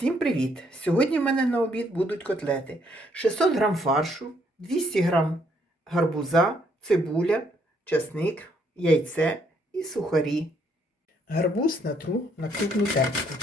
Всім привіт! Сьогодні в мене на обід будуть котлети. 600 грам фаршу, 200 грам гарбуза, цибуля, часник, яйце і сухарі. Гарбуз натру на крупну терку.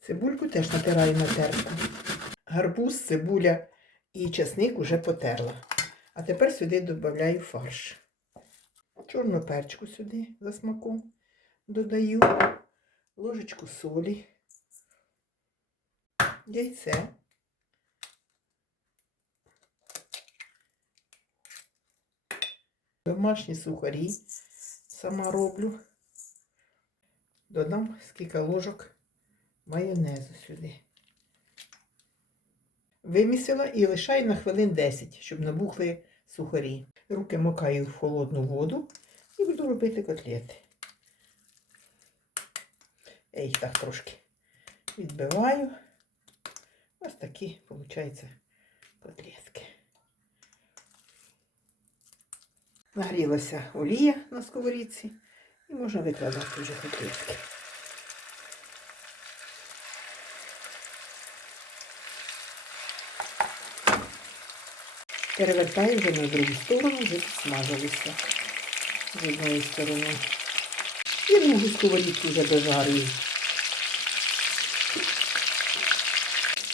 Цибульку теж натираю на терку. Гарбуз, цибуля і часник уже потерла. А тепер сюди додаю фарш. Чорну перчку сюди за смаком додаю ложечку солі, яйце, домашні сухарі сама роблю. Додам скільки ложок майонезу сюди. Вимісила і лишаю на хвилин 10, щоб набухли сухарі. Руки макаю в холодну воду і буду робити котлети. Я їх так трошки відбиваю. Ось такі, виходить, котлетки. Нагрілася олія на сковорідці і можна викладати вже котлетки. Перевертаю вже на другу сторону, вже смажилися з одної сторони. І другу сковорідку вже дожарюю.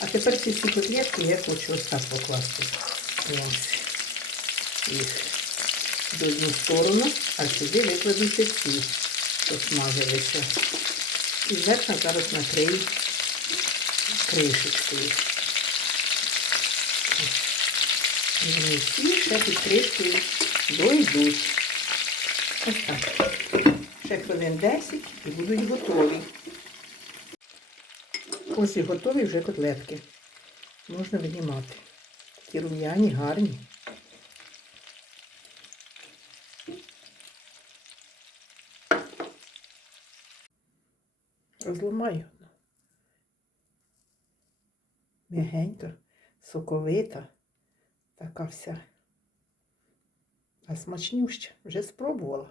А тепер ці всі котлетки я хочу ось так покласти. Ось. Їх в одну сторону, а сюди викладуся ці, що смажилися. І зверху зараз накрию кришечкою. І всі ще під кришкою дойдуть. Ось так. Ще хвилин 10 і будуть готові. Ось і готові вже котлетки. Можна винімати. Такі рум'яні, гарні. Розламаю. М'ягенька, соковита, така вся. А смачнюща, вже спробувала.